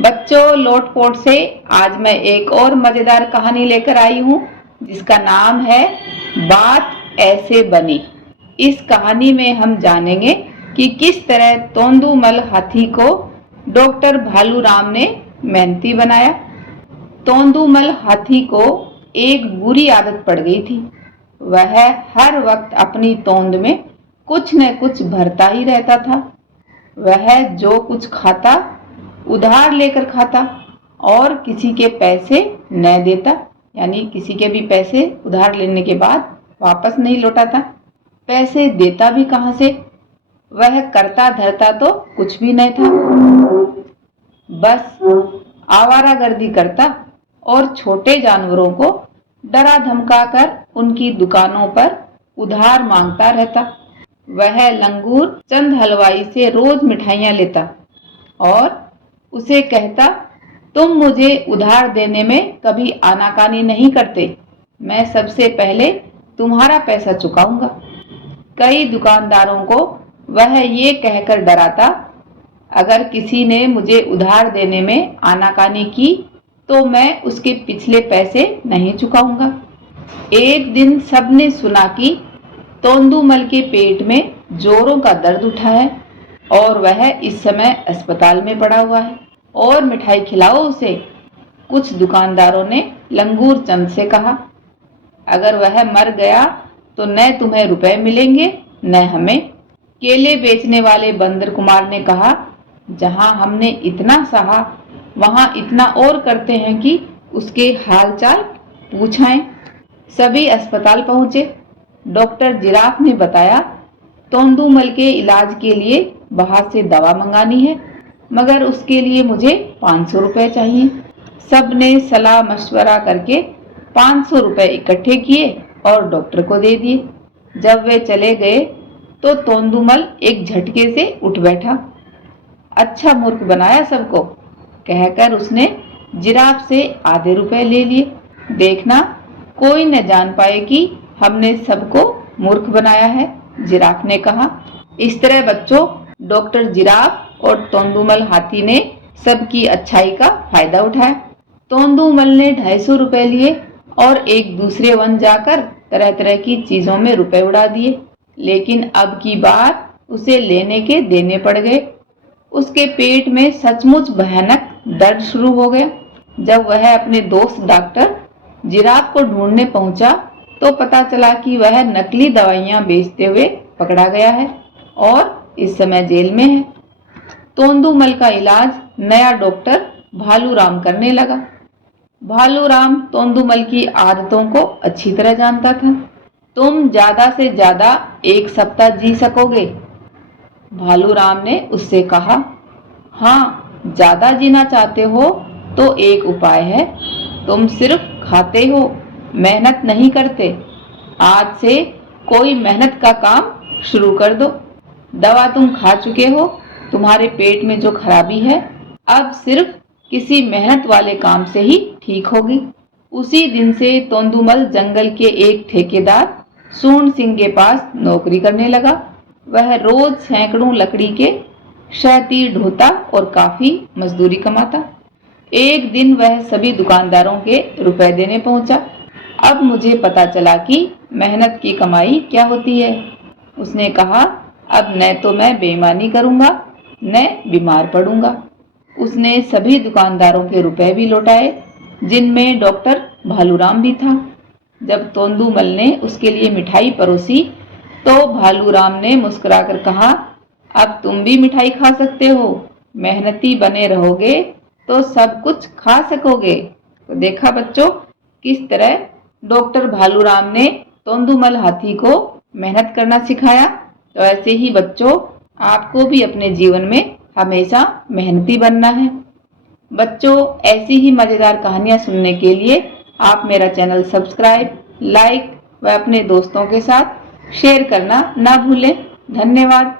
बच्चों, लोटपोट से आज मैं एक और मजेदार कहानी लेकर आई हूँ जिसका नाम है बात ऐसे बनी। इस कहानी में हम जानेंगे कि किस तरह तोंदुमल हाथी को डॉक्टर भालूराम ने मेहनती बनाया। तोंदुमल हाथी को एक बुरी आदत पड़ गई थी। वह हर वक्त अपनी तोंद में कुछ न कुछ भरता ही रहता था। वह जो कुछ खाता उधार लेकर खाता और किसी के पैसे न देता, यानी किसी के भी पैसे उधार लेने के बाद वापस नहीं लौटाता। पैसे देता भी कहाँ से? वह करता धरता तो कुछ भी नहीं था, बस आवारागर्दी करता और छोटे जानवरों को डरा धमका कर उनकी दुकानों पर उधार मांगता रहता। वह लंगूर चंद हलवाई से रोज मिठाइयाँ लेता और उसे कहता, तुम मुझे उधार देने में कभी आनाकानी नहीं करते, मैं सबसे पहले तुम्हारा पैसा चुकाऊंगा। कई दुकानदारों को वह ये कहकर डराता, अगर किसी ने मुझे उधार देने में आनाकानी की तो मैं उसके पिछले पैसे नहीं चुकाऊंगा। एक दिन सबने सुना कि तोंदुमल के पेट में जोरों का दर्द उठा है और वह इस समय अस्पताल में पड़ा हुआ है और मिठाई खिलाओ उसे। कुछ दुकानदारों ने लंगूर चंद से कहा, अगर वह मर गया तो न तुम्हें रुपए मिलेंगे न हमें। केले बेचने वाले बंदर कुमार ने कहा, जहां हमने इतना सहा वहां इतना और करते हैं कि उसके हालचाल पूछाएं। सभी अस्पताल पहुंचे। डॉक्टर जिराफ ने बताया, तोंदुमल के इलाज के लिए बाहर से दवा मंगानी है, मगर उसके लिए मुझे 500 रुपए चाहिए। सब ने सलाह मशवरा करके 500 रुपए इकट्ठे किए और डॉक्टर को दे दिए। जब वे चले गए तो तोंदुमल एक झटके से उठ बैठा। अच्छा मूर्ख बनाया सबको, कहकर उसने जिराफ से आधे रुपए ले लिए। देखना कोई न जान पाए कि हमने सबको मूर्ख बनाया है, जिराफ ने कहा। इस तरह बच्चों, डॉक्टर जिराफ और तोंदुमल हाथी ने सबकी अच्छाई का फायदा उठाया। तोंदुमल ने 250 रुपए लिए और एक दूसरे वन जाकर तरह तरह की चीजों में रुपए उड़ा दिए, लेकिन अब की बार उसे लेने के देने पड़ गए। उसके पेट में सचमुच भयानक दर्द शुरू हो गया। जब वह अपने दोस्त डॉक्टर जिराफ को ढूंढने पहुंचा तो पता चला कि वह नकली दवाइयां बेचते हुए पकड़ा गया है और इस समय जेल में है। तोंदुमल का इलाज नया डॉक्टर भालूराम करने लगा। भालूराम तोंदुमल की आदतों को अच्छी तरह जानता था। तुम ज्यादा से ज्यादा 1 सप्ताह जी सकोगे, भालूराम ने उससे कहा। हाँ, ज्यादा जीना चाहते हो तो एक उपाय है, तुम सिर्फ खाते हो, मेहनत नहीं करते। आज से कोई मेहनत का काम शुरू कर दो। दवा तुम खा चुके हो, तुम्हारे पेट में जो खराबी है अब सिर्फ किसी मेहनत वाले काम से ही ठीक होगी। उसी दिन से तोंदुमल जंगल के एक ठेकेदार सूर्ण सिंह के पास नौकरी करने लगा। वह रोज सैकड़ों लकड़ी के शहती ढोता और काफी मजदूरी कमाता। एक दिन वह सभी दुकानदारों के रुपए देने पहुंचा। अब मुझे पता चला कि मेहनत की कमाई क्या होती है, उसने कहा। अब न तो मैं बेईमानी करूंगा न बीमार पड़ूंगा। उसने सभी दुकानदारों के रुपए भी लौटाए, जिनमें डॉक्टर भालूराम भी था। जब तोंदुमल ने उसके लिए मिठाई परोसी तो भालूराम ने मुस्कुराकर कहा, अब तुम भी मिठाई खा सकते हो, मेहनती बने रहोगे तो सब कुछ खा सकोगे। तो देखा बच्चों, किस तरह डॉक्टर भालूराम ने तोंदुमल हाथी को मेहनत करना सिखाया। तो ऐसे ही बच्चों, आपको भी अपने जीवन में हमेशा मेहनती बनना है। बच्चों, ऐसी ही मजेदार कहानियां सुनने के लिए आप मेरा चैनल सब्सक्राइब, लाइक व अपने दोस्तों के साथ शेयर करना ना भूलें। धन्यवाद।